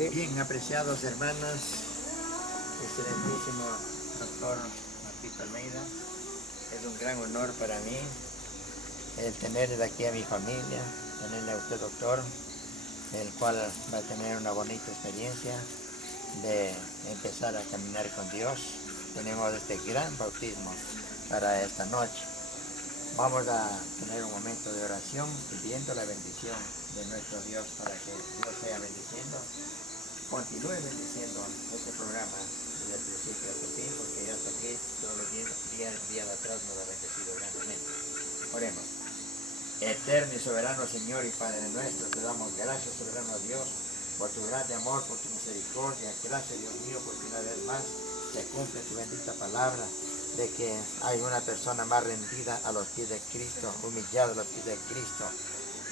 Sí. Bien, apreciados hermanos, excelentísimo doctor Marquito Almeida, es un gran honor para mí el tenerle aquí a mi familia, tenerle a usted doctor, el cual va a tener una bonita experiencia de empezar a caminar con Dios. Tenemos este gran bautismo para esta noche. Vamos a tener un momento de oración pidiendo la bendición de nuestro Dios para que Dios sea bendiciendo, continúe bendiciendo este programa desde el principio hasta el fin, porque ya hasta aquí todos los días de atrás nos ha bendecido grandemente. Oremos. Eterno y soberano Señor y Padre nuestro, te damos gracias, soberano Dios, por tu grande amor, por tu misericordia. Gracias, Dios mío, porque una vez más se cumple tu bendita palabra de que hay una persona más rendida a los pies de Cristo, humillada a los pies de Cristo.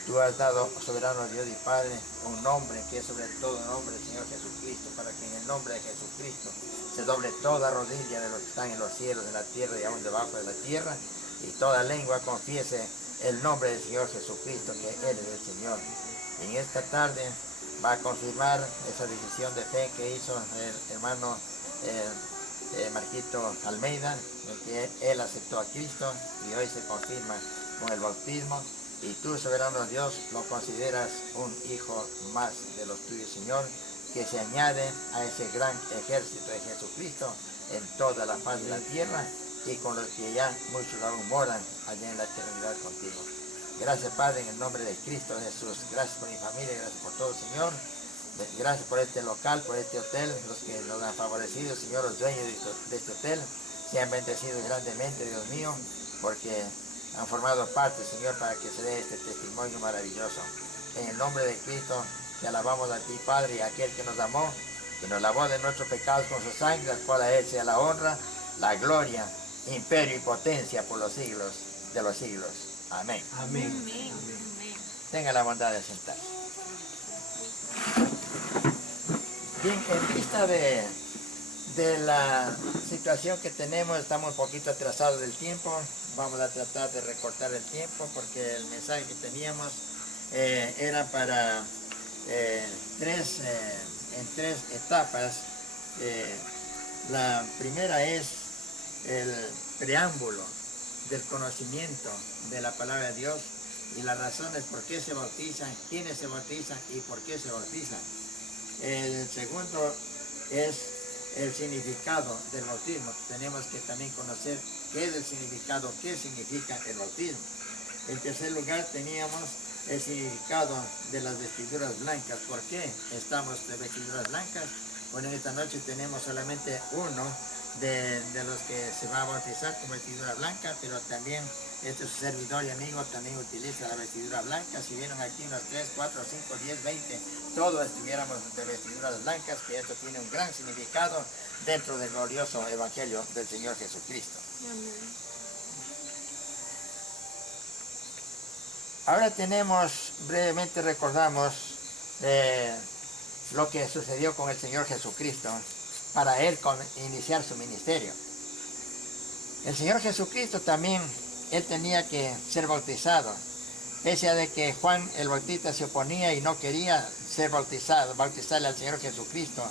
Tú has dado, soberano Dios y Padre, un nombre que es sobre todo nombre del Señor Jesucristo, para que en el nombre de Jesucristo se doble toda rodilla de los que están en los cielos, en la tierra y aún debajo de la tierra, y toda lengua confiese el nombre del Señor Jesucristo, que Él es el Señor. Y en esta tarde va a confirmar esa decisión de fe que hizo el hermano Marquito Almeida, de que él aceptó a Cristo y hoy se confirma con el bautismo. Y tú, soberano Dios, lo consideras un hijo más de los tuyos, Señor, que se añade a ese gran ejército de Jesucristo en toda la faz de la tierra, y con los que ya muchos aún moran allá en la eternidad contigo. Gracias, Padre, en el nombre de Cristo Jesús. Gracias por mi familia, gracias por todo, Señor. Gracias por este local, por este hotel, los que nos han favorecido, Señor, los dueños de este hotel. Sean bendecidos grandemente, Dios mío, porque han formado parte, Señor, para que se dé este testimonio maravilloso. En el nombre de Cristo, te alabamos a ti, Padre, y a aquel que nos amó, que nos lavó de nuestros pecados con su sangre, al cual a Él sea la honra, la gloria, imperio y potencia por los siglos de los siglos. Amén. Amén. Amén. Amén. Tenga la bondad de sentarse. Bien, en vista de la situación que tenemos, estamos un poquito atrasados del tiempo. Vamos a tratar de recortar el tiempo porque el mensaje que teníamos era para en tres etapas. La primera es el preámbulo del conocimiento de la palabra de Dios y las razones por qué se bautizan, quiénes se bautizan y por qué se bautizan. El segundo es el significado del bautismo. Tenemos que también conocer qué es el significado, qué significa el bautismo. En tercer lugar teníamos el significado de las vestiduras blancas. ¿Por qué estamos de vestiduras blancas? Bueno, esta noche tenemos solamente uno de los que se va a bautizar con vestidura blanca, pero también este servidor y amigo también utiliza la vestidura blanca. Si vieron aquí unas 3, 4, 5, 10, 20, todos estuviéramos de vestiduras blancas, que esto tiene un gran significado dentro del glorioso evangelio del Señor Jesucristo. Amén. Ahora brevemente recordamos lo que sucedió con el Señor Jesucristo para Él iniciar su ministerio. El Señor Jesucristo también, Él tenía que ser bautizado, pese a de que Juan el Bautista se oponía y no quería ser bautizarle al Señor Jesucristo,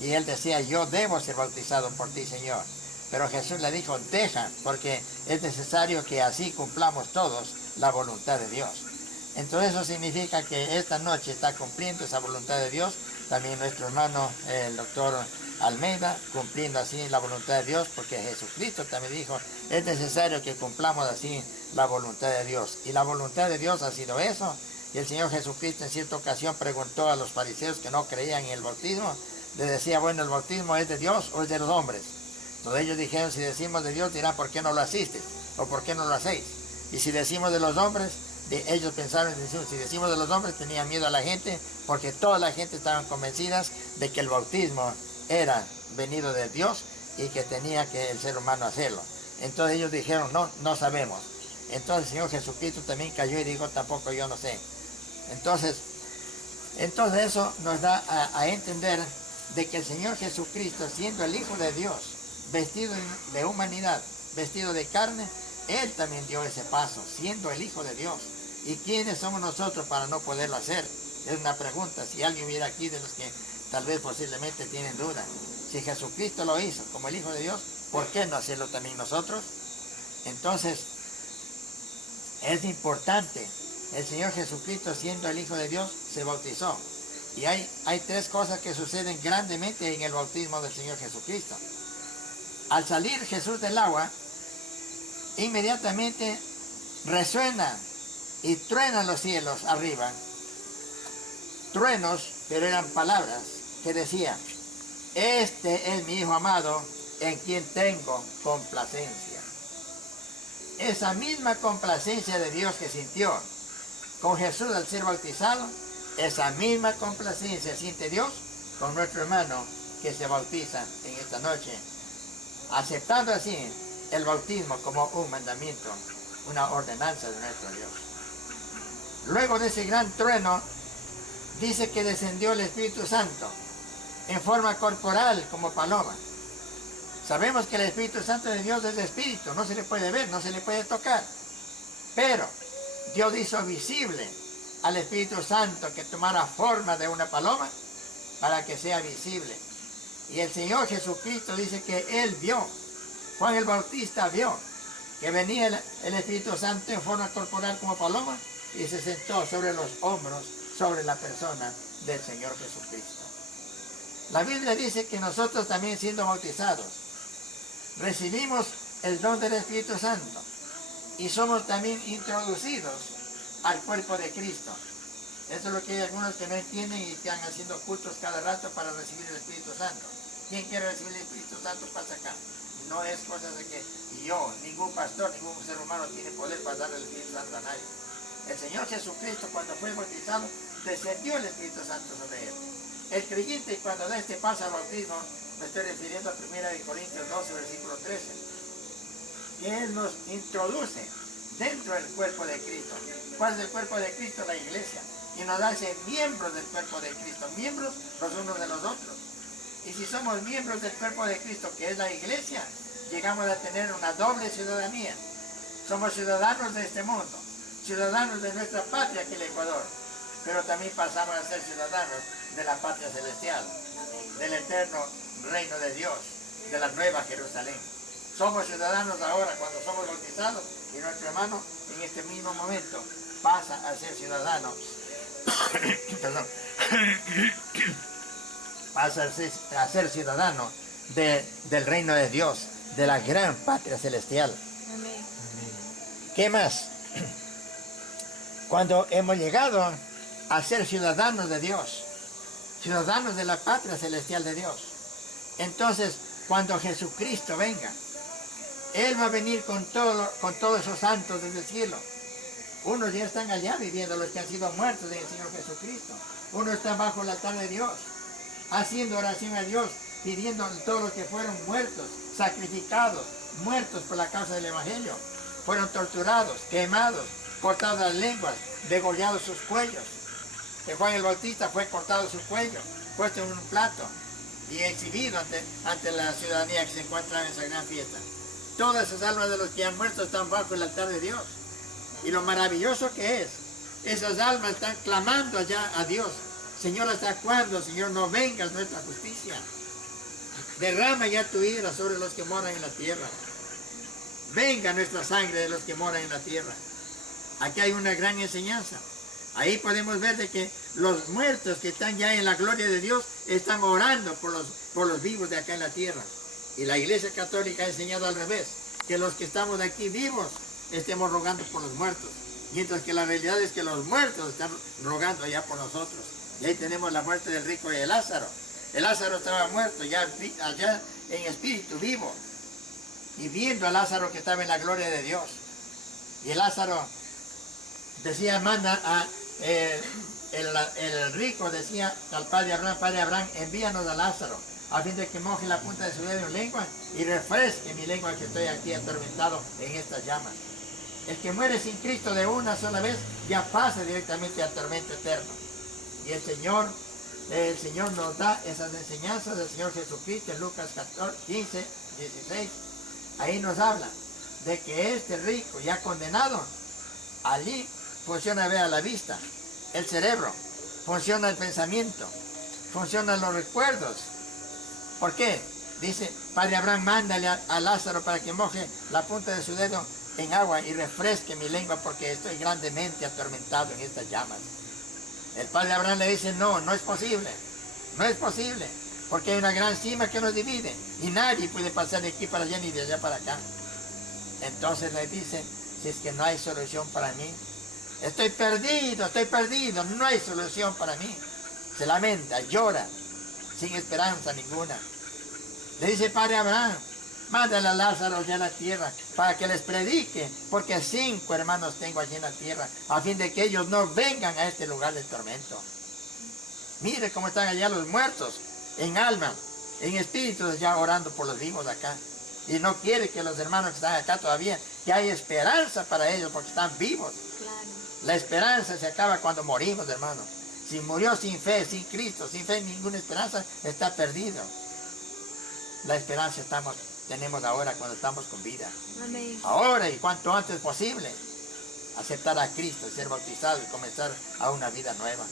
y Él decía, yo debo ser bautizado por ti, Señor. Pero Jesús le dijo, deja, porque es necesario que así cumplamos todos la voluntad de Dios. Entonces eso significa que esta noche está cumpliendo esa voluntad de Dios, también nuestro hermano el doctor Almeida, cumpliendo así la voluntad de Dios, porque Jesucristo también dijo, es necesario que cumplamos así la voluntad de Dios. Y la voluntad de Dios ha sido eso. Y el Señor Jesucristo en cierta ocasión preguntó a los fariseos que no creían en el bautismo, les decía, bueno, ¿el bautismo es de Dios o es de los hombres? Entonces ellos dijeron, si decimos de Dios, dirán, ¿por qué no lo haciste? ¿O por qué no lo hacéis? Y si decimos de los hombres, ellos pensaron, si decimos de los hombres, tenían miedo a la gente, porque toda la gente estaban convencidas de que el bautismo era venido de Dios y que tenía que el ser humano hacerlo. Entonces ellos dijeron, no sabemos. Entonces el Señor Jesucristo también cayó y dijo, tampoco yo no sé. Entonces eso nos da a entender de que el Señor Jesucristo, siendo el Hijo de Dios, vestido de humanidad, vestido de carne, Él también dio ese paso, siendo el Hijo de Dios. ¿Y quiénes somos nosotros para no poderlo hacer? Es una pregunta. Si alguien viera aquí de los que tal vez posiblemente tienen duda. Si Jesucristo lo hizo como el Hijo de Dios, ¿por qué no hacerlo también nosotros? Entonces, es importante. El Señor Jesucristo, siendo el Hijo de Dios, se bautizó. Y hay tres cosas que suceden grandemente en el bautismo del Señor Jesucristo. Al salir Jesús del agua, inmediatamente resuena y truenan los cielos arriba. Truenos, pero eran palabras que decían: este es mi Hijo amado, en quien tengo complacencia. Esa misma complacencia de Dios que sintió con Jesús al ser bautizado, esa misma complacencia siente Dios con nuestro hermano que se bautiza en esta noche, aceptando así el bautismo como un mandamiento, una ordenanza de nuestro Dios. Luego de ese gran trueno, dice que descendió el Espíritu Santo en forma corporal como paloma. Sabemos que el Espíritu Santo de Dios es espíritu, no se le puede ver, no se le puede tocar. Pero Dios hizo visible al Espíritu Santo que tomara forma de una paloma para que sea visible. Y el Señor Jesucristo dice que Él vio, Juan el Bautista vio que venía el Espíritu Santo en forma corporal como paloma y se sentó sobre los hombros, sobre la persona del Señor Jesucristo. La Biblia dice que nosotros también, siendo bautizados, recibimos el don del Espíritu Santo y somos también introducidos al cuerpo de Cristo. Eso es lo que hay algunos que no entienden y que están haciendo cultos cada rato para recibir el Espíritu Santo. ¿Quién quiere recibir el Espíritu Santo? Pasa acá. No es cosa de que yo, ningún pastor, ningún ser humano tiene poder para darle el Espíritu Santo a nadie. El Señor Jesucristo, cuando fue bautizado, descendió el Espíritu Santo sobre él. El creyente, cuando da este paso al bautismo, me estoy refiriendo a 1 Corintios 12, versículo 13, que Él nos introduce dentro del cuerpo de Cristo. ¿Cuál es el cuerpo de Cristo? La iglesia. Y nos hace miembros del cuerpo de Cristo, miembros los unos de los otros. Y si somos miembros del cuerpo de Cristo, que es la iglesia, llegamos a tener una doble ciudadanía. Somos ciudadanos de este mundo, ciudadanos de nuestra patria, que es el Ecuador, pero también pasamos a ser ciudadanos de la patria celestial, del eterno reino de Dios, de la nueva Jerusalén. Somos ciudadanos ahora cuando somos bautizados, y nuestro hermano en este mismo momento pasa a ser ciudadano perdón, pasa a ser ciudadano del reino de Dios, de la gran patria celestial. Amén. ¿Qué más? Cuando hemos llegado a ser ciudadanos de Dios, ciudadanos de la patria celestial de Dios, entonces cuando Jesucristo venga, Él va a venir con todos esos santos desde el cielo. Unos ya están allá viviendo, los que han sido muertos en el Señor Jesucristo. Unos están bajo el altar de Dios, haciendo oración a Dios, pidiendo a todos los que fueron muertos, sacrificados, muertos por la causa del Evangelio. Fueron torturados, quemados, cortadas las lenguas, degollados sus cuellos. Que Juan el Bautista fue cortado su cuello, puesto en un plato y exhibido ante la ciudadanía que se encuentra en esa gran fiesta. Todas esas almas de los que han muerto están bajo el altar de Dios. Y lo maravilloso que es, esas almas están clamando allá a Dios: Señor, ¿hasta cuándo, Señor, no vengas nuestra justicia? Derrama ya tu ira sobre los que moran en la tierra. Venga nuestra sangre de los que moran en la tierra. Aquí hay una gran enseñanza. Ahí podemos ver de que los muertos que están ya en la gloria de Dios están orando por los vivos de acá en la tierra. Y la Iglesia Católica ha enseñado al revés, que los que estamos aquí vivos estemos rogando por los muertos, mientras que la realidad es que los muertos están rogando allá por nosotros. Y ahí tenemos la muerte del rico y de Lázaro. El Lázaro estaba muerto, ya allá en espíritu vivo, y viendo a Lázaro que estaba en la gloria de Dios. Y el Lázaro decía, manda a el rico decía al Padre Abraham, envíanos a Lázaro, a fin de que moje la punta de su dedo en lengua y refresque mi lengua, que estoy aquí atormentado en estas llamas. El que muere sin Cristo de una sola vez ya pasa directamente al tormento eterno. Y el Señor nos da esas enseñanzas del Señor Jesucristo en Lucas 15, 16. Ahí nos habla de que este rico ya condenado, allí funciona, vea, la vista, el cerebro, funciona el pensamiento, funcionan los recuerdos. ¿Por qué? Dice, Padre Abraham, mándale a Lázaro para que moje la punta de su dedo en agua y refresque mi lengua porque estoy grandemente atormentado en estas llamas. El Padre Abraham le dice, no, no es posible. No es posible. Porque hay una gran cima que nos divide y nadie puede pasar de aquí para allá ni de allá para acá. Entonces le dice, si es que no hay solución para mí, estoy perdido, no hay solución para mí. Se lamenta, llora, sin esperanza ninguna. Le dice, Padre Abraham, mándale a Lázaro allá a la tierra para que les predique, porque 5 hermanos tengo allí en la tierra, a fin de que ellos no vengan a este lugar del tormento. Mire cómo están allá los muertos, en alma, en espíritu, ya orando por los vivos de acá. Y no quiere que los hermanos que están acá todavía, que hay esperanza para ellos porque están vivos. Claro. La esperanza se acaba cuando morimos, hermano. Si murió sin fe, sin Cristo, sin fe, ninguna esperanza, está perdido. La esperanza tenemos ahora cuando estamos con vida. Amén. Ahora y cuanto antes posible. Aceptar a Cristo, ser bautizado y comenzar a una vida nueva.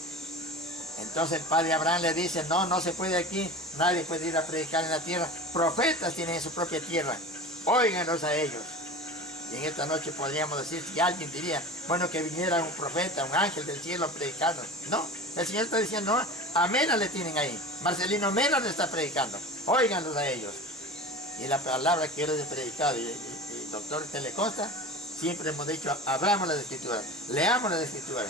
Entonces el Padre Abraham le dice, no, no se puede aquí, nadie puede ir a predicar en la tierra. Profetas tienen en su propia tierra, óiganlos a ellos. Y en esta noche podríamos decir, si alguien diría, bueno, que viniera un profeta, un ángel del cielo a predicarnos. No, el Señor está diciendo, no, a Mena le tienen ahí, Marcelino Mena le está predicando, óiganlos a ellos. Y la palabra que él les ha predicado, y doctor, ¿te le consta? Siempre hemos dicho, abramos las Escrituras, leamos las Escrituras.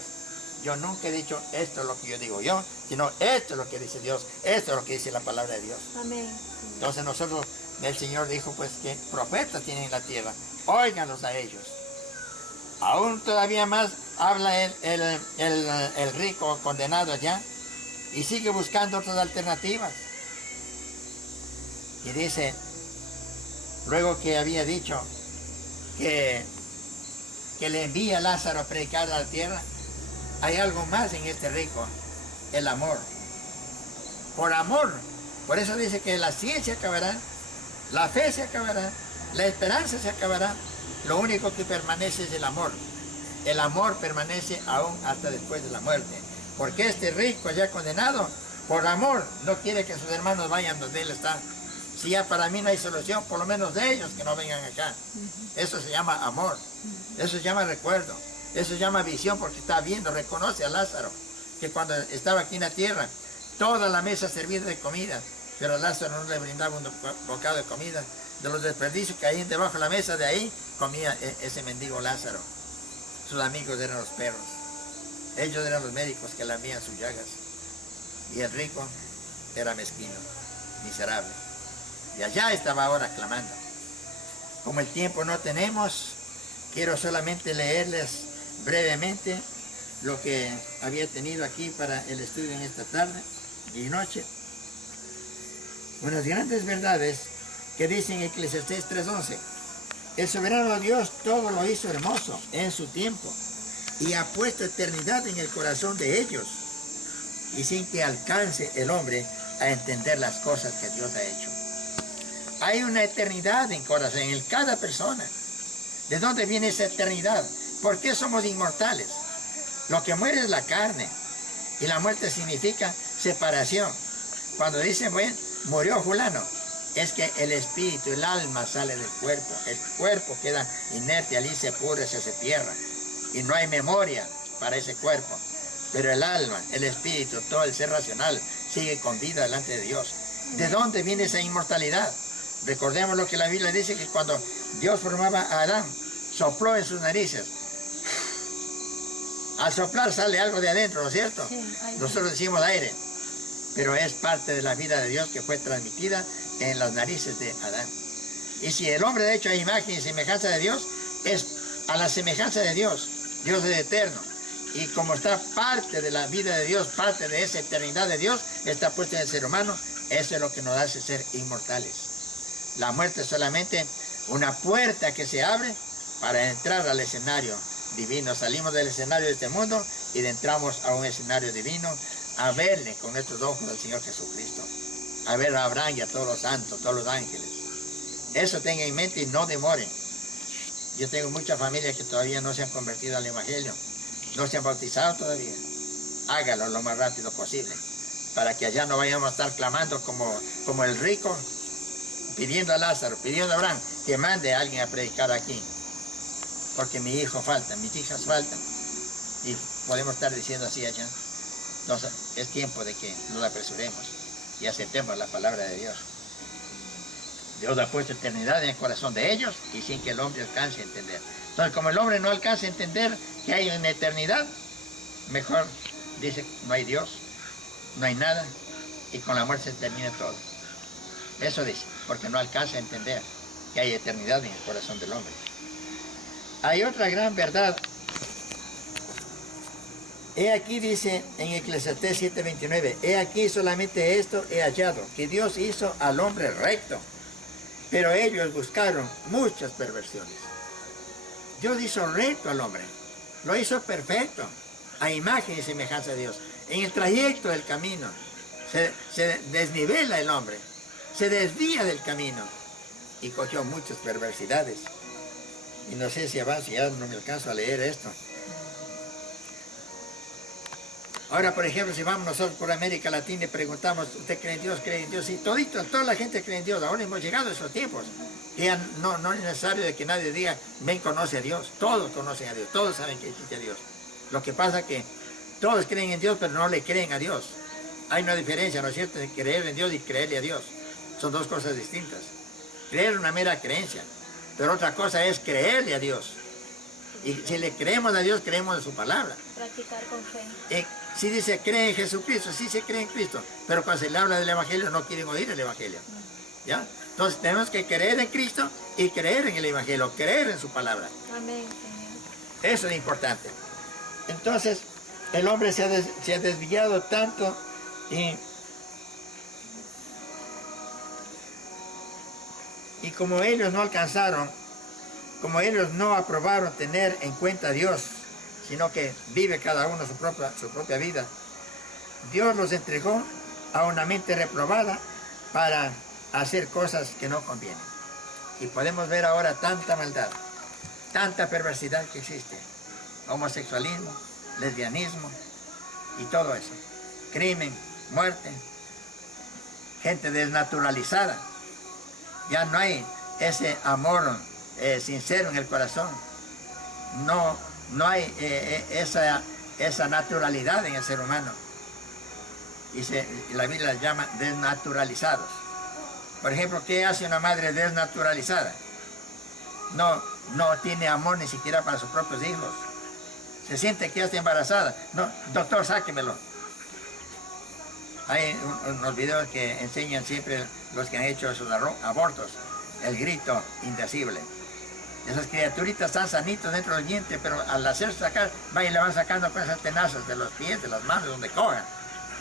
Yo nunca he dicho esto es lo que yo digo yo, sino esto es lo que dice Dios, esto es lo que dice la palabra de Dios. Amén. Entonces nosotros, el Señor dijo pues que profetas tienen en la tierra, óiganlos a ellos. Aún todavía más habla el rico condenado allá y sigue buscando otras alternativas. Y dice, luego que había dicho que le envía a Lázaro a predicar a la tierra, hay algo más en este rico, el amor. Por amor, por eso dice que la ciencia acabará, la fe se acabará, la esperanza se acabará, lo único que permanece es el amor. El amor permanece aún hasta después de la muerte. Porque este rico ya condenado, por amor, no quiere que sus hermanos vayan donde él está. Si ya para mí no hay solución, por lo menos de ellos que no vengan acá. Eso se llama amor, eso se llama recuerdo. Eso se llama visión porque está viendo, reconoce a Lázaro, que cuando estaba aquí en la tierra, toda la mesa servida de comida, pero a Lázaro no le brindaba un bocado de comida. De los desperdicios que hay debajo de la mesa, de ahí comía ese mendigo Lázaro. Sus amigos eran los perros. Ellos eran los médicos que lamían sus llagas. Y el rico era mezquino, miserable. Y allá estaba ahora clamando. Como el tiempo no tenemos, quiero solamente leerles brevemente lo que había tenido aquí para el estudio en esta tarde y noche. Unas grandes verdades que dicen en Eclesiastés 3:11. El soberano Dios todo lo hizo hermoso en su tiempo y ha puesto eternidad en el corazón de ellos y sin que alcance el hombre a entender las cosas que Dios ha hecho. Hay una eternidad en corazón, en cada persona. ¿De dónde viene esa eternidad? ¿Por qué somos inmortales? Lo que muere es la carne y la muerte significa separación. Cuando dicen, bueno, murió fulano, es que el espíritu, el alma sale del cuerpo. El cuerpo queda inerte, allí se pudre, se cierra. Y no hay memoria para ese cuerpo. Pero el alma, el espíritu, todo el ser racional sigue con vida delante de Dios. ¿De dónde viene esa inmortalidad? Recordemos lo que la Biblia dice, que cuando Dios formaba a Adán, sopló en sus narices. Al soplar sale algo de adentro, ¿no es cierto? Sí, nosotros decimos aire, pero es parte de la vida de Dios que fue transmitida en las narices de Adán. Y si el hombre de hecho a imagen y semejanza de Dios, es a la semejanza de Dios. Dios es eterno. Y como está parte de la vida de Dios, parte de esa eternidad de Dios, está puesta en el ser humano, eso es lo que nos hace ser inmortales. La muerte es solamente una puerta que se abre para entrar al escenario divino. Salimos del escenario de este mundo y entramos a un escenario divino a verle con nuestros ojos al Señor Jesucristo. A ver a Abraham y a todos los santos, todos los ángeles. Eso tengan en mente y no demoren. Yo tengo muchas familias que todavía no se han convertido al Evangelio. No se han bautizado todavía. Hágalo lo más rápido posible. para que allá no vayamos a estar clamando como el rico, pidiendo a Lázaro, pidiendo a Abraham, que mande a alguien a predicar aquí, porque mi hijo falta, mis hijas faltan, y podemos estar diciendo así allá. Entonces es tiempo de que nos apresuremos y aceptemos la palabra de Dios. Dios ha puesto eternidad en el corazón de ellos y sin que el hombre alcance a entender. Entonces, como el hombre no alcanza a entender que hay una eternidad, mejor dice, no hay Dios, no hay nada, y con la muerte se termina todo. Eso dice, porque no alcanza a entender que hay eternidad en el corazón del hombre. Hay otra gran verdad. He aquí, dice en Eclesiastés 7:29, he aquí solamente esto he hallado, que Dios hizo al hombre recto, pero ellos buscaron muchas perversiones. Dios hizo recto al hombre, lo hizo perfecto, a imagen y semejanza de Dios. En el trayecto del camino se desnivela el hombre, se desvía del camino y cogió muchas perversidades. Y no sé si avanzo, ya no me alcanzo a leer esto. Ahora, por ejemplo, si vamos nosotros por América Latina y preguntamos, ¿usted cree en Dios? ¿Cree en Dios? Sí, toda la gente cree en Dios. Ahora hemos llegado a esos tiempos. Ya no es necesario de que nadie diga, ven, conoce a Dios. Todos conocen a Dios, todos saben que existe a Dios. Lo que pasa es que todos creen en Dios, pero no le creen a Dios. Hay una diferencia, ¿no es cierto?, de creer en Dios y creerle a Dios. Son dos cosas distintas. Creer es una mera creencia, pero otra cosa es creerle a Dios. Y si le creemos a Dios, creemos en su palabra. Practicar con fe. Si dice, cree en Jesucristo, sí se cree en Cristo, pero cuando se le habla del Evangelio no quieren oír el Evangelio. ¿Ya? Entonces tenemos que creer en Cristo y creer en el Evangelio, creer en su palabra. Amén, Señor. Eso es importante. Entonces, el hombre se ha desviado tanto y como ellos no alcanzaron, como ellos no aprobaron tener en cuenta a Dios, sino que vive cada uno su propia vida, Dios los entregó a una mente reprobada para hacer cosas que no convienen. Y podemos ver ahora tanta maldad, tanta perversidad que existe. Homosexualismo, lesbianismo y todo eso. Crimen, muerte, gente desnaturalizada. Ya no hay ese amor sincero en el corazón. No hay esa naturalidad en el ser humano. Y la Biblia las llama desnaturalizados. Por ejemplo, ¿qué hace una madre desnaturalizada? No tiene amor ni siquiera para sus propios hijos. Se siente que ya está embarazada. No, doctor, sáquemelo. Hay unos videos que enseñan siempre los que han hecho esos abortos, el grito indecible. Esas criaturitas están sanitos dentro del diente, pero al hacerse sacar, y le van sacando con esas tenazas de los pies, de las manos, donde cojan.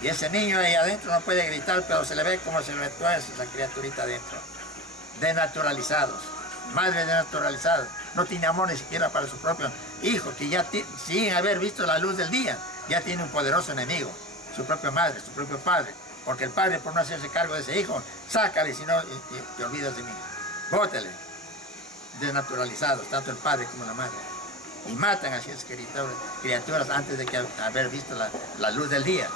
Y ese niño ahí adentro no puede gritar, pero se le ve como se le tuerce esa criaturita adentro. Denaturalizados, madres denaturalizadas, no tiene amor ni siquiera para su propio hijo, que ya sin haber visto la luz del día, ya tiene un poderoso enemigo, su propia madre, su propio padre, porque el padre, por no hacerse cargo de ese hijo, sácale, si no te olvidas de mí, bótale. Desnaturalizados, tanto el padre como la madre, y matan a esas criaturas antes de que haber visto la luz del día.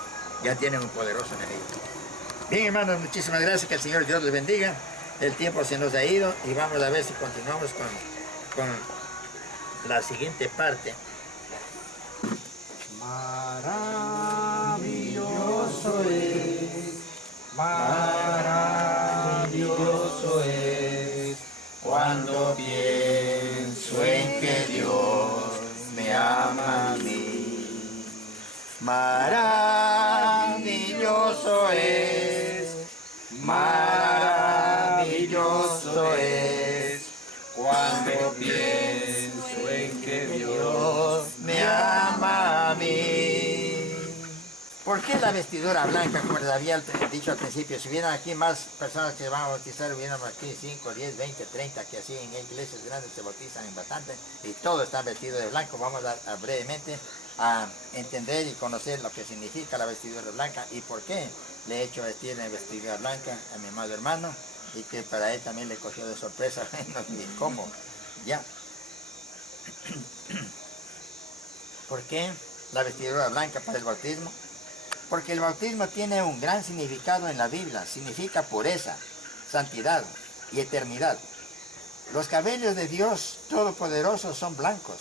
Ya tienen un poderoso enemigo. Bien, hermanos, muchísimas gracias, que el Señor Dios les bendiga. El tiempo se nos ha ido y vamos a ver si continuamos con la siguiente parte. Maravilloso es, maravilloso es, cuando pienso en que Dios me ama a mí. Maravilloso es, maravilloso es, cuando pienso en que Dios me ama a mí. ¿Por qué la vestidura blanca, como les había dicho al principio? Si hubieran aquí más personas que van a bautizar, hubiéramos aquí 5, 10, 20, 30, que así en iglesias grandes se bautizan en bastante, y todos están vestidos de blanco. Vamos a brevemente a entender y conocer lo que significa la vestidura blanca y por qué le he hecho vestir en vestidura blanca a mi amado hermano, y que para él también le cogió de sorpresa, no sé cómo, ya. ¿Por qué la vestidura blanca para el bautismo? Porque el bautismo tiene un gran significado en la Biblia. Significa pureza, santidad y eternidad. Los cabellos de Dios Todopoderoso son blancos.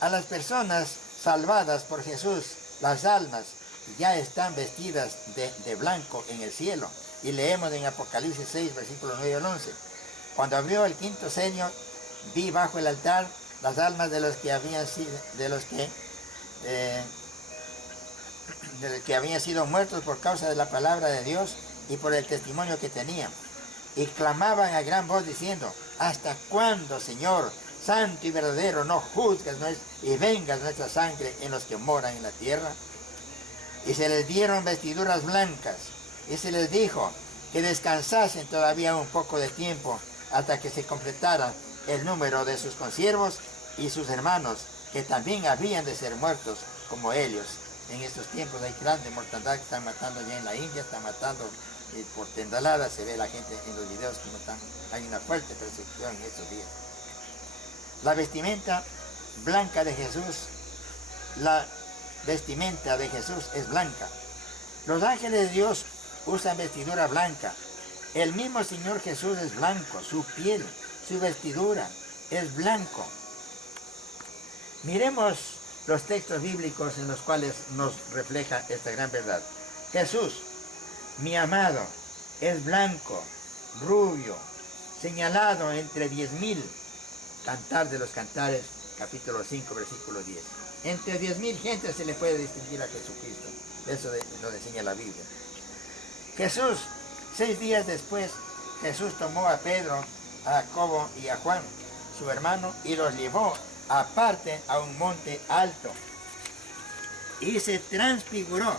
A las personas salvadas por Jesús, las almas ya están vestidas de blanco en el cielo. Y leemos en Apocalipsis 6, versículos 9 al 11. Cuando abrió el quinto sello, vi bajo el altar las almas de los que habían sido muertos por causa de la palabra de Dios y por el testimonio que tenían. Y clamaban a gran voz diciendo: ¿hasta cuándo, Señor, santo y verdadero, no juzgas y vengas nuestra sangre en los que moran en la tierra? Y se les dieron vestiduras blancas, y se les dijo que descansasen todavía un poco de tiempo hasta que se completara el número de sus consiervos y sus hermanos, que también habían de ser muertos como ellos. En estos tiempos hay grande mortandad que están matando ya en la India, están matando por tendaladas, se ve la gente en los videos como hay una fuerte persecución en estos días. La vestimenta blanca de Jesús, la vestimenta de Jesús es blanca. Los ángeles de Dios usan vestidura blanca. El mismo Señor Jesús es blanco, su piel, su vestidura es blanco. Miremos los textos bíblicos en los cuales nos refleja esta gran verdad. Jesús, mi amado, es blanco, rubio, señalado entre 10,000. Cantar de los Cantares, capítulo 5, versículo 10. Entre 10,000 gentes se le puede distinguir a Jesucristo. Eso nos enseña la Biblia. Jesús, 6 días después, Jesús tomó a Pedro, a Jacobo y a Juan, su hermano, y los llevó aparte a un monte alto. Y se transfiguró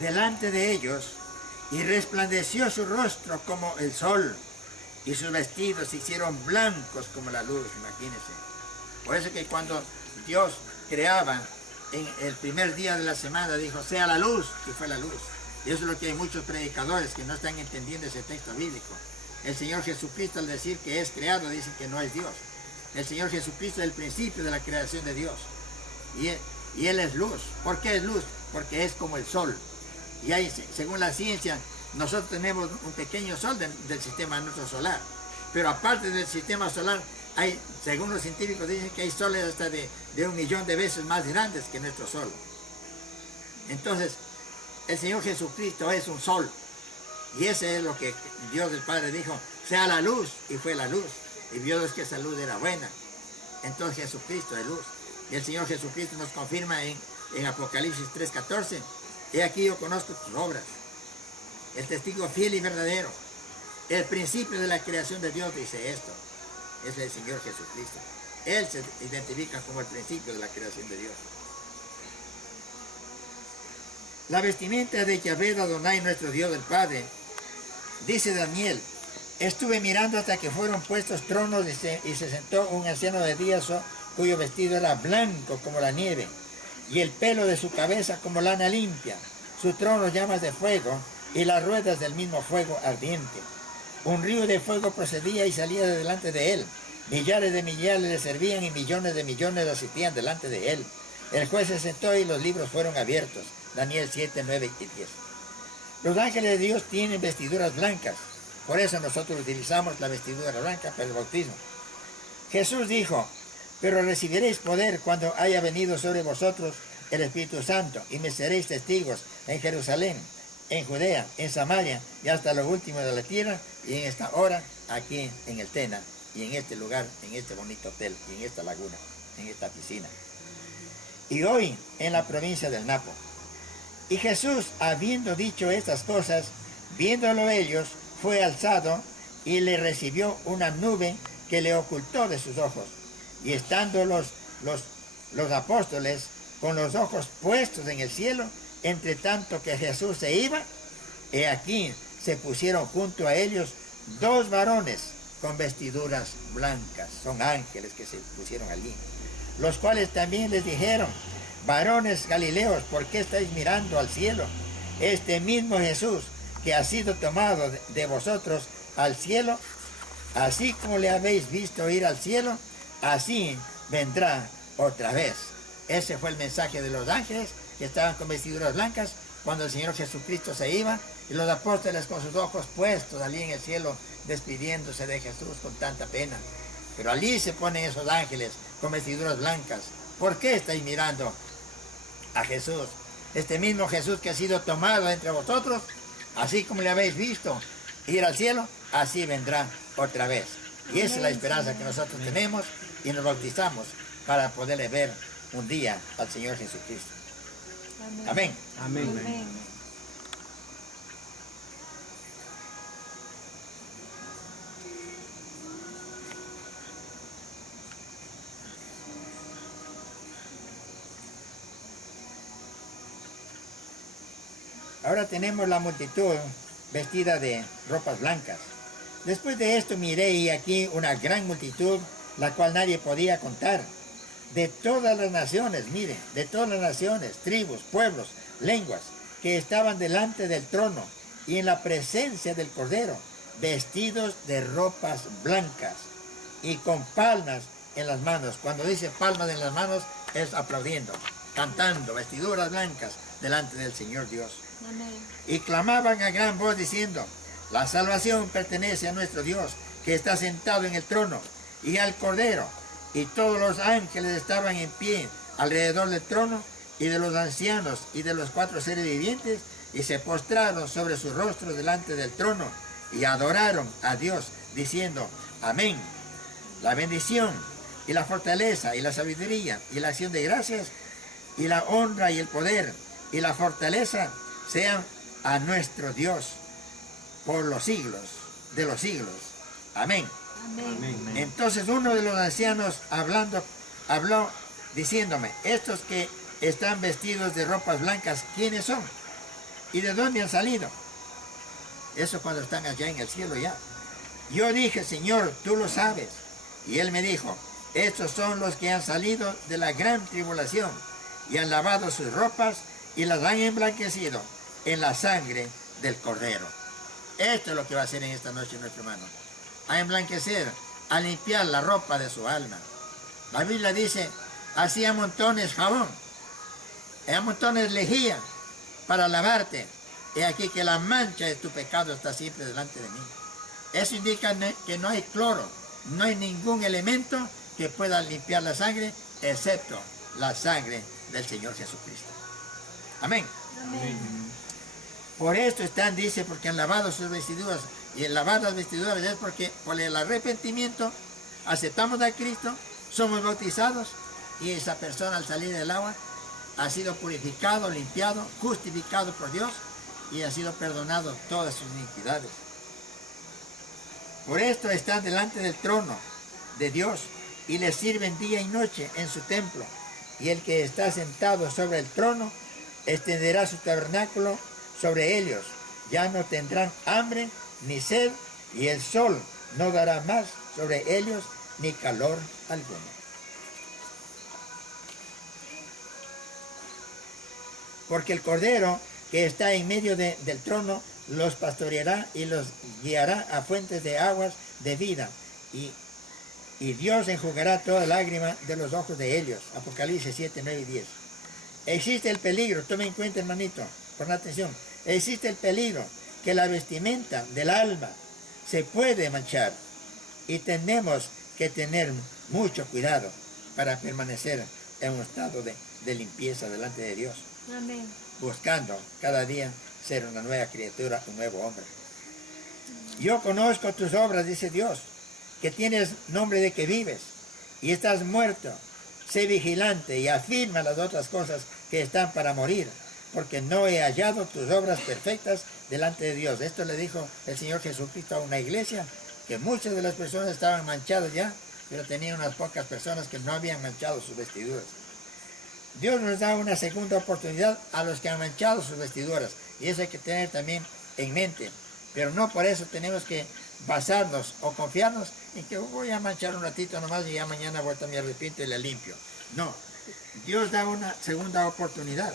delante de ellos, y resplandeció su rostro como el sol, y sus vestidos se hicieron blancos como la luz, imagínense. Por eso que cuando Dios creaba en el primer día de la semana, dijo, sea la luz, y fue la luz. Y eso es lo que hay muchos predicadores que no están entendiendo ese texto bíblico. El Señor Jesucristo, al decir que es creado, dice que no es Dios. El Señor Jesucristo es el principio de la creación de Dios. Y Él es luz. ¿Por qué es luz? Porque es como el sol. Y ahí, según la ciencia, nosotros tenemos un pequeño sol del sistema nuestro solar. Pero aparte del sistema solar, hay, según los científicos dicen que hay soles hasta de 1.000.000 de veces más grandes que nuestro sol. Entonces, el Señor Jesucristo es un sol. Y ese es lo que Dios el Padre dijo, sea la luz, y fue la luz. Y vio Dios que esa luz era buena. Entonces Jesucristo es luz. Y el Señor Jesucristo nos confirma en Apocalipsis 3:14, he aquí yo conozco tus obras. El testigo fiel y verdadero. El principio de la creación de Dios dice esto. Es el Señor Jesucristo. Él se identifica como el principio de la creación de Dios. La vestimenta de Yahvé Adonai, nuestro Dios del Padre, dice Daniel, estuve mirando hasta que fueron puestos tronos y se sentó un anciano de días cuyo vestido era blanco como la nieve y el pelo de su cabeza como lana limpia. Su trono llamas de fuego y las ruedas del mismo fuego ardiente. Un río de fuego procedía y salía de delante de él. Millares de millares le servían y millones de millones asistían delante de él. El juez se sentó y los libros fueron abiertos. Daniel 7, 9 y 10. Los ángeles de Dios tienen vestiduras blancas. Por eso nosotros utilizamos la vestidura blanca para el bautismo. Jesús dijo, pero recibiréis poder cuando haya venido sobre vosotros el Espíritu Santo y me seréis testigos en Jerusalén, en Judea, en Samaria y hasta lo último de la tierra, y en esta hora aquí en el Tena y en este lugar, en este bonito hotel y en esta laguna, en esta piscina. Y hoy en la provincia del Napo. Y Jesús, habiendo dicho estas cosas, viéndolo ellos, fue alzado y le recibió una nube que le ocultó de sus ojos. Y estando los apóstoles con los ojos puestos en el cielo, entre tanto que Jesús se iba, he aquí se pusieron junto a ellos 2 varones con vestiduras blancas. Son ángeles que se pusieron allí. Los cuales también les dijeron, varones Galileos, ¿por qué estáis mirando al cielo? Este mismo Jesús que ha sido tomado de vosotros al cielo, así como le habéis visto ir al cielo, así vendrá otra vez. Ese fue el mensaje de los ángeles que estaban con vestiduras blancas cuando el Señor Jesucristo se iba, y los apóstoles con sus ojos puestos allí en el cielo, despidiéndose de Jesús con tanta pena. Pero allí se ponen esos ángeles con vestiduras blancas. ¿Por qué estáis mirando a Jesús? Este mismo Jesús que ha sido tomado entre vosotros, así como le habéis visto ir al cielo, así vendrá otra vez. Y esa es la esperanza que nosotros tenemos, y nos bautizamos para poderle ver un día al Señor Jesucristo. Amén. Amén. Amén. Ahora tenemos la multitud vestida de ropas blancas. Después de esto miré y aquí una gran multitud, la cual nadie podía contar, de todas las naciones, mire, de todas las naciones, tribus, pueblos, lenguas, que estaban delante del trono y en la presencia del Cordero, vestidos de ropas blancas y con palmas en las manos. Cuando dice palmas en las manos, es aplaudiendo, cantando, vestiduras blancas delante del Señor Dios. Amén. Y clamaban a gran voz diciendo: la salvación pertenece a nuestro Dios, que está sentado en el trono, y al Cordero. Y todos los ángeles estaban en pie alrededor del trono, y de los ancianos y de los 4 seres vivientes, y se postraron sobre sus rostros delante del trono, y adoraron a Dios, diciendo: amén. La bendición, y la fortaleza, y la sabiduría, y la acción de gracias, y la honra, y el poder, y la fortaleza, sean a nuestro Dios por los siglos de los siglos. Amén. Amén. Entonces uno de los ancianos habló diciéndome: estos que están vestidos de ropas blancas, ¿quiénes son? ¿Y de dónde han salido? Eso cuando están allá en el cielo ya. Yo dije: Señor, tú lo sabes. Y él me dijo: estos son los que han salido de la gran tribulación y han lavado sus ropas y las han emblanquecido en la sangre del Cordero. Esto es lo que va a hacer en esta noche nuestro hermano: a emblanquecer, a limpiar la ropa de su alma. La Biblia dice: así amontones jabón, amontones lejía para lavarte. He aquí que la mancha de tu pecado está siempre delante de mí. Eso indica que no hay cloro, no hay ningún elemento que pueda limpiar la sangre, excepto la sangre del Señor Jesucristo. Amén. Amén. Por esto están, dice, porque han lavado sus vestiduras. Y el lavar las vestiduras es porque por el arrepentimiento aceptamos a Cristo, somos bautizados, y esa persona al salir del agua ha sido purificado, limpiado, justificado por Dios, y ha sido perdonado todas sus iniquidades. Por esto están delante del trono de Dios y le sirven día y noche en su templo. Y el que está sentado sobre el trono extenderá su tabernáculo sobre ellos. Ya no tendrán hambre ni sed, y el sol no dará más sobre ellos ni calor alguno. Porque el Cordero que está en medio del trono los pastoreará y los guiará a fuentes de aguas de vida, y Dios enjugará toda lágrima de los ojos de ellos. Apocalipsis 7, 9 y 10. Existe el peligro, tomen en cuenta, hermanito, pon atención. Existe el peligro que la vestimenta del alma se puede manchar, y tenemos que tener mucho cuidado para permanecer en un estado de limpieza delante de Dios, Amén. buscando cada día ser una nueva criatura, un nuevo hombre. Yo conozco tus obras, dice Dios, que tienes nombre de que vives y estás muerto. Sé vigilante y afirma las otras cosas que están para morir, porque no he hallado tus obras perfectas delante de Dios. Esto le dijo el Señor Jesucristo a una iglesia, que muchas de las personas estaban manchadas ya, pero tenían unas pocas personas que no habían manchado sus vestiduras. Dios nos da una segunda oportunidad a los que han manchado sus vestiduras, y eso hay que tener también en mente. Pero no por eso tenemos que basarnos o confiarnos en que voy a manchar un ratito nomás y ya mañana vuelta me arrepiento y la limpio. No, Dios da una segunda oportunidad.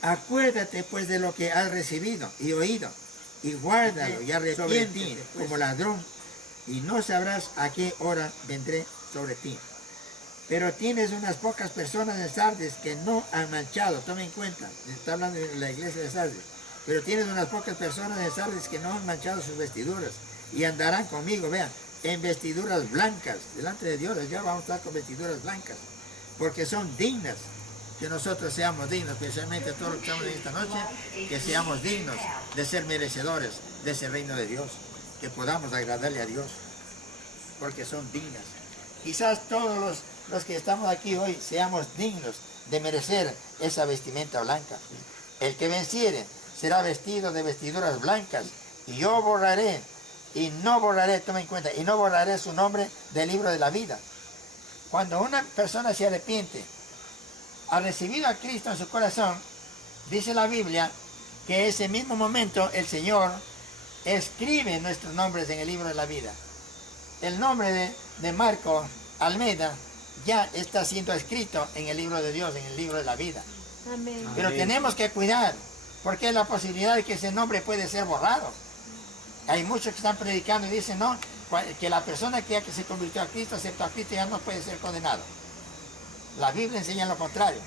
Acuérdate pues de lo que has recibido y oído, y guárdalo y arrepiéntete como ladrón, y no sabrás a qué hora vendré sobre ti. Pero tienes unas pocas personas en Sardes que no han manchado, tomen en cuenta, está hablando de la iglesia de Sardes. Pero tienes unas pocas personas en Sardes que no han manchado sus vestiduras y andarán conmigo, vean, en vestiduras blancas, delante de Dios. Ya vamos a estar con vestiduras blancas, porque son dignas, que nosotros seamos dignos, especialmente todos los que estamos en esta noche, que seamos dignos de ser merecedores de ese reino de Dios, que podamos agradarle a Dios, porque son dignas. Quizás todos los que estamos aquí hoy seamos dignos de merecer esa vestimenta blanca. El que venciere será vestido de vestiduras blancas, y yo borraré, y no borraré, toma en cuenta, y no borraré su nombre del libro de la vida. Cuando una persona se arrepiente, ha recibido a Cristo en su corazón, dice la Biblia que ese mismo momento el Señor escribe nuestros nombres en el libro de la vida. El nombre de Marco Almeida ya está siendo escrito en el libro de Dios, en el libro de la vida. Amén. Pero tenemos que cuidar, porque hay la posibilidad de que ese nombre puede ser borrado. Hay muchos que están predicando y dicen, no, que la persona que ya que se convirtió a Cristo, aceptó a Cristo, ya no puede ser condenado. La Biblia enseña lo contrario,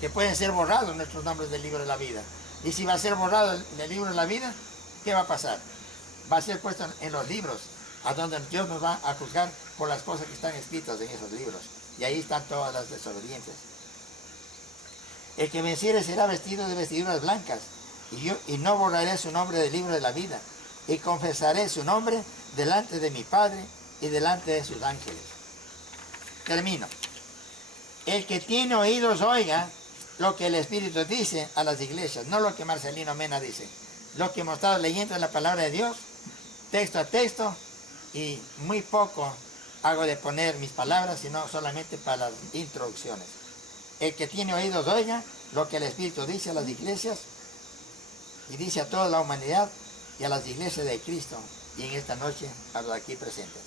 que pueden ser borrados nuestros nombres del libro de la vida. Y si va a ser borrado del libro de la vida, ¿qué va a pasar? Va a ser puesto en los libros, a donde Dios nos va a juzgar por las cosas que están escritas en esos libros. Y ahí están todas las desobedientes. El que venciere será vestido de vestiduras blancas, y no borraré su nombre del libro de la vida, y confesaré su nombre delante de mi Padre y delante de sus ángeles. Termino. El que tiene oídos oiga lo que el Espíritu dice a las iglesias, no lo que Marcelino Mena dice, lo que hemos estado leyendo en la palabra de Dios, texto a texto, y muy poco hago de poner mis palabras, sino solamente para las introducciones. El que tiene oídos oiga lo que el Espíritu dice a las iglesias, y dice a toda la humanidad y a las iglesias de Cristo, y en esta noche a los aquí presentes.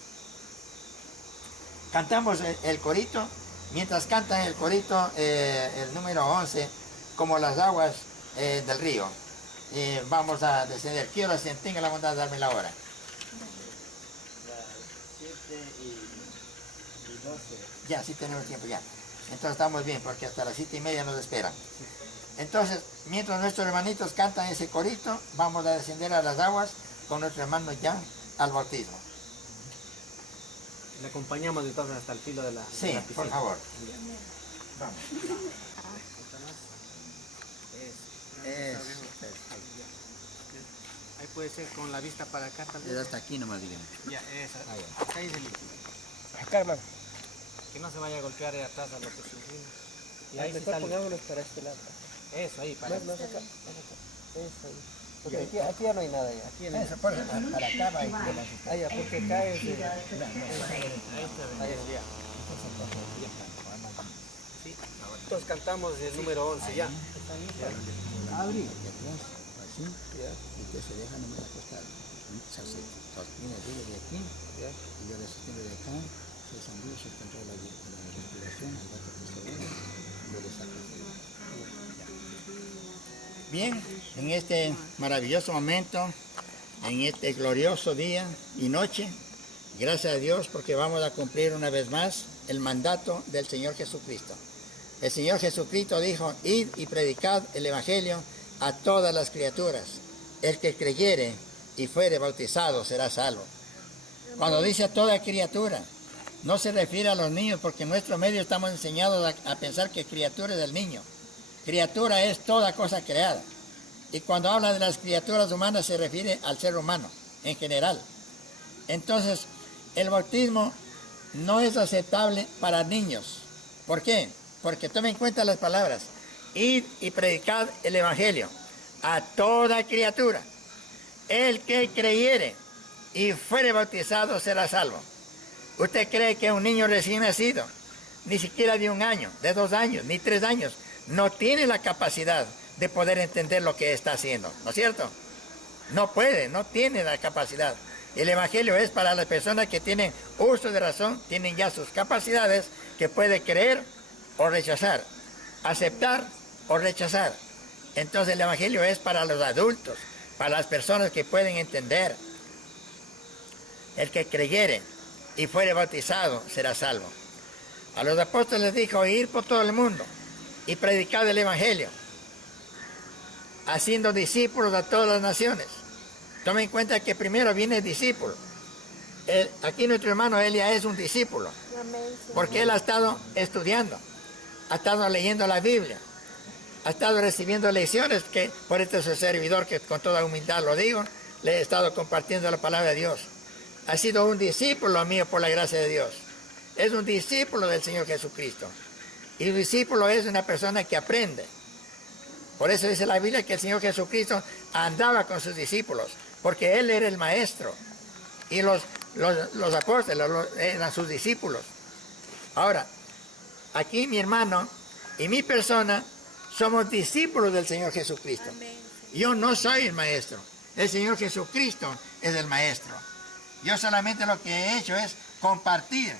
Cantamos el corito. Mientras cantan el corito, el número 11, como las aguas del río, vamos a descender. Quiero que tenga la bondad de darme la hora. 7 y 12. Ya, sí tenemos tiempo ya. Entonces estamos bien, porque hasta las 7:30 nos esperan. Entonces, mientras nuestros hermanitos cantan ese corito, vamos a descender a las aguas con nuestros hermanos ya al bautismo. Le acompañamos entonces hasta el filo de la Sí, de la piscina. por favor. Vamos. Ahí puede ser con la vista para acá Es también. hasta aquí nomás, digamos. Ya, esa. Ahí. Acá dice Acá, hermano. que no se vaya a golpear ahí atrás a lo que se inclina. Y ahí sí Mejor sale. pongámonos para este lado. Eso, ahí, para Más acá. Eso ahí. Porque aquí ya no hay nada ya. aquí en Eso, por eso, para acá va a ir. Ah, ya, porque acá es de... Ahí está, ya. Sí. Entonces cantamos el número 11 ya. Abre de atrás, así, y usted se deja nomás acostar. Se sostiene de aquí, y yo le sostengo de acá, se sonríe, se controla la respiración, el gato que se ve, y yo le saco. Bien, en este maravilloso momento, en este glorioso día y noche, gracias a Dios porque vamos a cumplir una vez más el mandato del Señor Jesucristo. El Señor Jesucristo dijo, id y predicad el Evangelio a todas las criaturas. El que creyere y fuere bautizado será salvo. Cuando dice a toda criatura, no se refiere a los niños, porque en nuestro medio estamos enseñados a pensar que criatura es del niño. Criatura es toda cosa creada. Y cuando habla de las criaturas humanas se refiere al ser humano en general. Entonces, el bautismo no es aceptable para niños. ¿Por qué? Porque tomen en cuenta las palabras. Id y predicad el Evangelio a toda criatura. El que creyere y fuere bautizado será salvo. ¿Usted cree que un niño recién nacido, ni siquiera de 1 año, de 2 años, ni 3 años, no tiene la capacidad de poder entender lo que está haciendo? ¿No es cierto? No puede, no tiene la capacidad. El Evangelio es para las personas que tienen uso de razón, tienen ya sus capacidades, que puede creer o rechazar, aceptar o rechazar. Entonces el Evangelio es para los adultos, para las personas que pueden entender. El que creyere y fuere bautizado será salvo. A los apóstoles dijo, ir por todo el mundo y predicar el Evangelio, haciendo discípulos a todas las naciones. Tomen en cuenta que primero viene el discípulo. Aquí nuestro hermano Elia es un discípulo, porque él ha estado estudiando, ha estado leyendo la Biblia, ha estado recibiendo lecciones, que por este es el servidor que con toda humildad lo digo, le he estado compartiendo la palabra de Dios. Ha sido un discípulo mío por la gracia de Dios. Es un discípulo del Señor Jesucristo. Y un discípulo es una persona que aprende. Por eso dice la Biblia que el Señor Jesucristo andaba con sus discípulos, porque Él era el maestro. Y los apóstoles eran sus discípulos. Ahora, aquí mi hermano y mi persona somos discípulos del Señor Jesucristo. Yo no soy el maestro. El Señor Jesucristo es el maestro. Yo solamente lo que he hecho es compartir,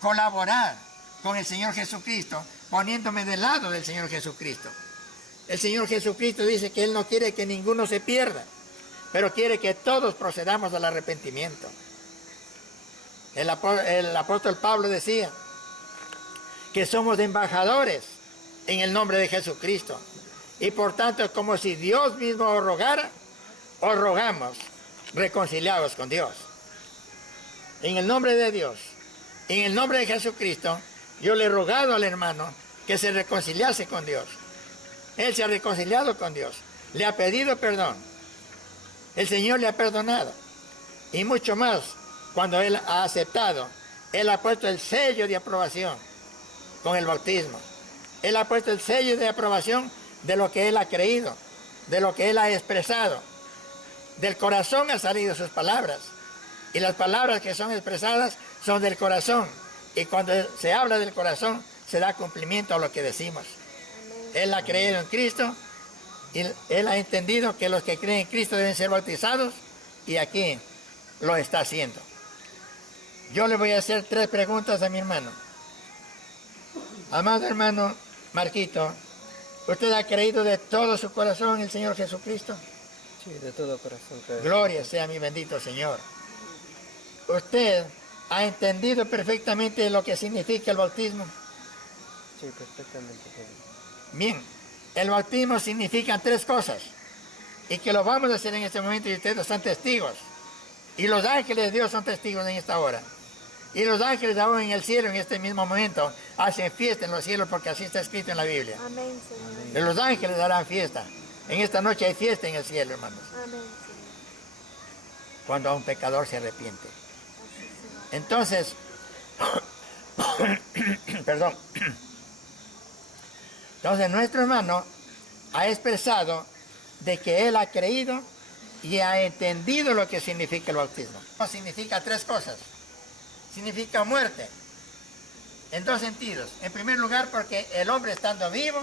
colaborar con el Señor Jesucristo, poniéndome del lado del Señor Jesucristo. El Señor Jesucristo dice que Él no quiere que ninguno se pierda, pero quiere que todos procedamos al arrepentimiento. El apóstol Pablo decía que somos embajadores en el nombre de Jesucristo. Y por tanto, como si Dios mismo os rogara, os rogamos reconciliados con Dios. En el nombre de Dios, en el nombre de Jesucristo, yo le he rogado al hermano que se reconciliase con Dios. Él se ha reconciliado con Dios, le ha pedido perdón. El Señor le ha perdonado. Y mucho más, cuando Él ha aceptado, Él ha puesto el sello de aprobación con el bautismo. Él ha puesto el sello de aprobación de lo que Él ha creído, de lo que Él ha expresado. Del corazón han salido sus palabras. Y las palabras que son expresadas son del corazón. Y cuando se habla del corazón, se da cumplimiento a lo que decimos. Él ha creído en Cristo y Él ha entendido que los que creen en Cristo deben ser bautizados, y aquí lo está haciendo. Yo le voy a hacer 3 preguntas a mi hermano. Amado hermano Marquito, ¿usted ha creído de todo su corazón en el Señor Jesucristo? Sí, de todo corazón creo. Gloria sea mi bendito Señor. ¿Usted ha entendido perfectamente lo que significa el bautismo? Sí, perfectamente. Bien, el bautismo significa 3 cosas, y que lo vamos a hacer en este momento, y ustedes son testigos. Y los ángeles de Dios son testigos en esta hora. Y los ángeles aún en el cielo, en este mismo momento, hacen fiesta en los cielos, porque así está escrito en la Biblia. Amén, Señor. Los ángeles harán fiesta. En esta noche hay fiesta en el cielo, hermanos, Amén, Señor. cuando un pecador se arrepiente. Así será. Entonces, perdón. Entonces nuestro hermano ha expresado de que él ha creído y ha entendido lo que significa el bautismo. Significa 3 cosas. Significa muerte, en 2 sentidos. En primer lugar, porque el hombre estando vivo,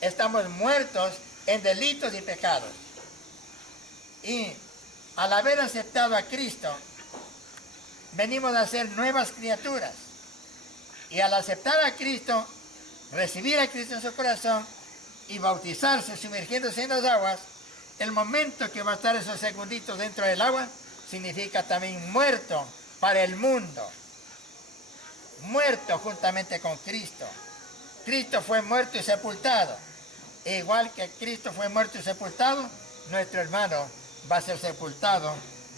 estamos muertos en delitos y pecados. Y al haber aceptado a Cristo, venimos a ser nuevas criaturas. Y al aceptar a Cristo, recibir a Cristo en su corazón y bautizarse, sumergiéndose en las aguas, el momento que va a estar esos segunditos dentro del agua, significa también muerto para el mundo. Muerto juntamente con Cristo. Cristo fue muerto y sepultado. E igual que Cristo fue muerto y sepultado, nuestro hermano va a ser sepultado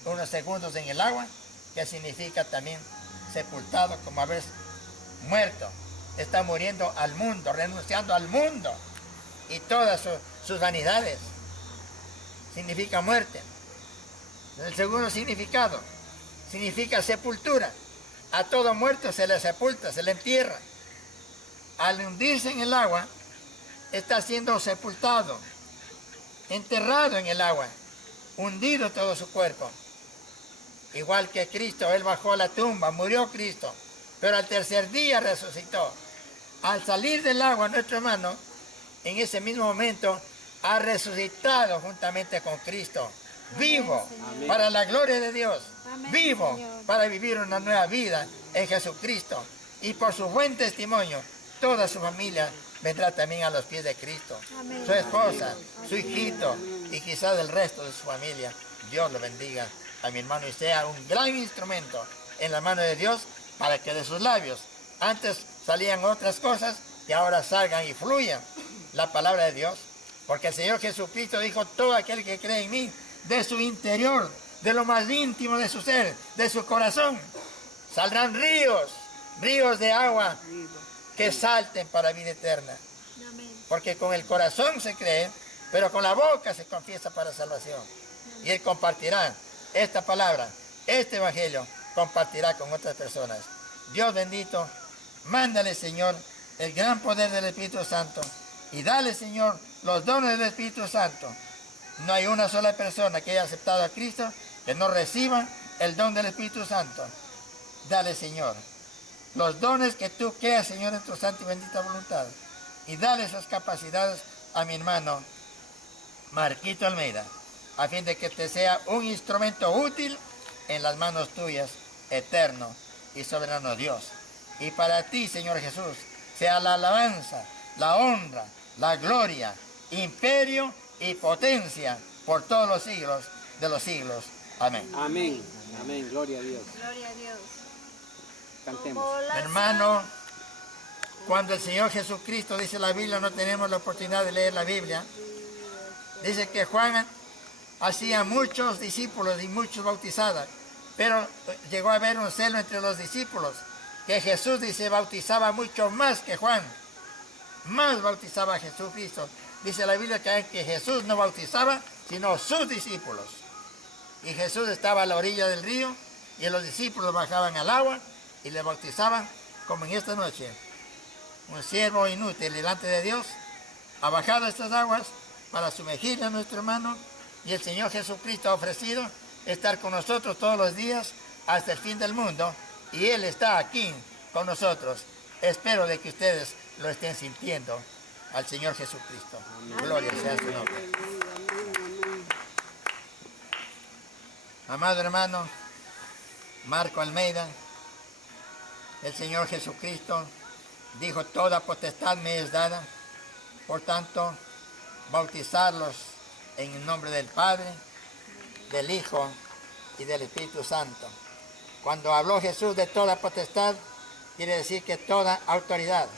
unos segundos en el agua, que significa también sepultado, como haber muerto. Está muriendo al mundo, renunciando al mundo y todas sus vanidades. Significa muerte. El segundo significado significa sepultura. A todo muerto se le sepulta, se le entierra. Al hundirse en el agua, está siendo sepultado, enterrado en el agua, hundido todo su cuerpo. Igual que Cristo, Él bajó a la tumba, murió Cristo, pero al tercer día resucitó. Al salir del agua, nuestro hermano, en ese mismo momento, ha resucitado juntamente con Cristo, vivo Señor. para la gloria de Dios, Amén, vivo Señor. para vivir una nueva vida en Jesucristo. Y por su buen testimonio, toda su familia vendrá también a los pies de Cristo. Amén. Su esposa, Amén. su hijito y quizás el resto de su familia. Dios lo bendiga a mi hermano y sea un gran instrumento en la mano de Dios, para que de sus labios antes salían otras cosas, y ahora salgan y fluyan la palabra de Dios. Porque el Señor Jesucristo dijo, todo aquel que cree en mí, de su interior, de lo más íntimo de su ser, de su corazón, saldrán ríos, ríos de agua que salten para vida eterna. Porque con el corazón se cree, pero con la boca se confiesa para salvación. Y Él compartirá esta palabra, este evangelio, compartirá con otras personas. Dios bendito, mándale, Señor, el gran poder del Espíritu Santo y dale, Señor, los dones del Espíritu Santo. No hay una sola persona que haya aceptado a Cristo que no reciba el don del Espíritu Santo. Dale, Señor, los dones que tú creas, Señor, en tu santa y bendita voluntad. Y dale esas capacidades a mi hermano Marquito Almeida, a fin de que te sea un instrumento útil en las manos tuyas, eterno y soberano Dios. Y para ti, Señor Jesús, sea la alabanza, la honra, la gloria, imperio y potencia por todos los siglos de los siglos. Amén. Amén. Amén. Gloria a Dios. Gloria a Dios. Cantemos. Como las Hermano, cuando el Señor Jesucristo, dice la Biblia, no tenemos la oportunidad de leer la Biblia, dice que Juan hacía muchos discípulos y muchos bautizados, pero llegó a haber un celo entre los discípulos, que Jesús, dice, bautizaba mucho más que Juan, más bautizaba a Jesucristo. Dice la Biblia que Jesús no bautizaba, sino sus discípulos. Y Jesús estaba a la orilla del río, y los discípulos bajaban al agua y le bautizaban, como en esta noche. Un siervo inútil delante de Dios ha bajado estas aguas para sumergir a nuestro hermano, y el Señor Jesucristo ha ofrecido estar con nosotros todos los días hasta el fin del mundo, y Él está aquí con nosotros. Espero de que ustedes lo estén sintiendo al Señor Jesucristo. Gloria sea su nombre. Amado hermano Marco Almeida, el Señor Jesucristo dijo, toda potestad me es dada, por tanto, bautizarlos en el nombre del Padre, del Hijo y del Espíritu Santo. Cuando habló Jesús de toda potestad, quiere decir que toda autoridad,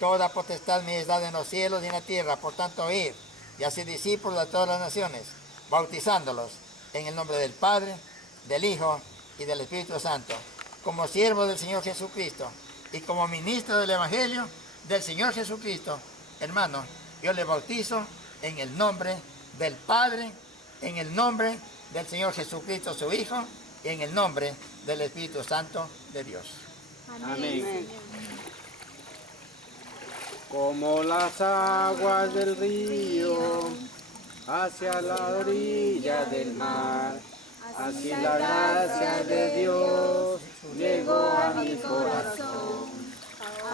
toda potestad me es dada en los cielos y en la tierra, por tanto, ir y hacer discípulos de todas las naciones, bautizándolos en el nombre del Padre, del Hijo y del Espíritu Santo, como siervo del Señor Jesucristo y como ministro del Evangelio del Señor Jesucristo. Hermano, yo le bautizo en el nombre del Padre, en el nombre del Señor Jesucristo, su Hijo, y en el nombre del Espíritu Santo de Dios. Amén. Como las aguas del río hacia la orilla del mar, así la gracia de Dios llegó a mi corazón.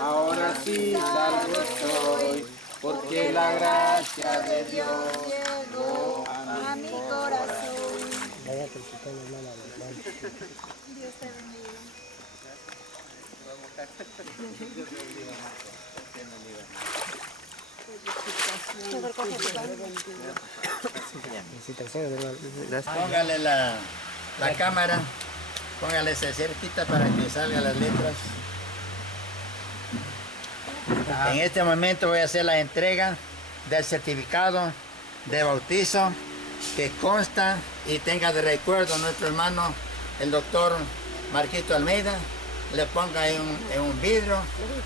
Ahora sí salvo estoy, porque la gracia de Dios llegó a mi corazón. Dios te bendiga. Póngale la cámara, póngale cerquita para que salgan las letras. En este momento voy a hacer la entrega del certificado de bautizo que consta y tenga de recuerdo a nuestro hermano el doctor Marquito Almeida. Le ponga en un vidrio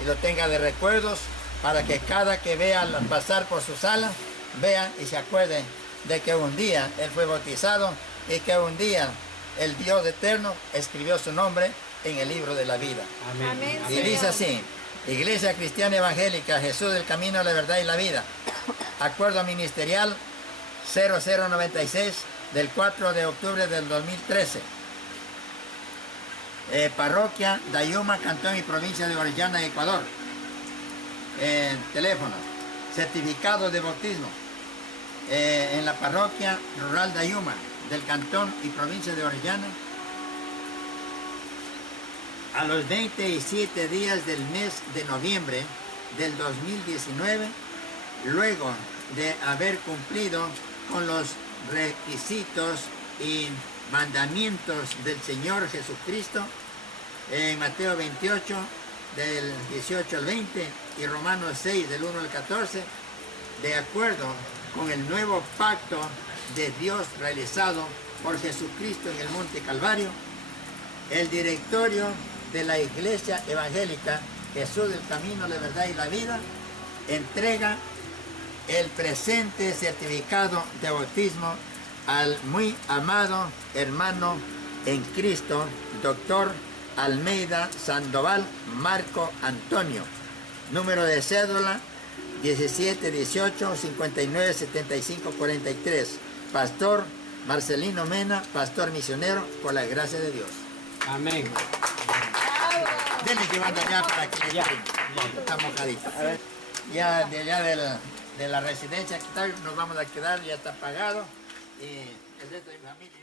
y lo tenga de recuerdos para que cada que vea pasar por su sala, vea y se acuerde de que un día él fue bautizado y que un día el Dios eterno escribió su nombre en el libro de la vida. Amén. Y dice así: Iglesia Cristiana Evangélica Jesús del Camino, la Verdad y la Vida, acuerdo ministerial 0096 del 4 de octubre del 2013. Parroquia Dayuma, Cantón y Provincia de Orellana, Ecuador. Teléfono, certificado de bautismo en la Parroquia Rural Dayuma del Cantón y Provincia de Orellana. A los 27 días del mes de noviembre del 2019, luego de haber cumplido con los requisitos y mandamientos del Señor Jesucristo, en Mateo 28, del 18 al 20 y Romanos 6 del 1 al 14, de acuerdo con el nuevo pacto de Dios realizado por Jesucristo en el Monte Calvario, el directorio de la Iglesia Evangélica Jesús del Camino, la Verdad y la Vida entrega el presente certificado de bautismo al muy amado hermano en Cristo, doctor Almeida Sandoval Marco Antonio, número de cédula 1718-597543, pastor Marcelino Mena, pastor misionero, por la gracia de Dios. Amén. Denle llevando allá para que Ya, está mojadito. Ya de allá de la residencia, aquí está, nos vamos a quedar, ya está pagado. Y el resto de mi familia.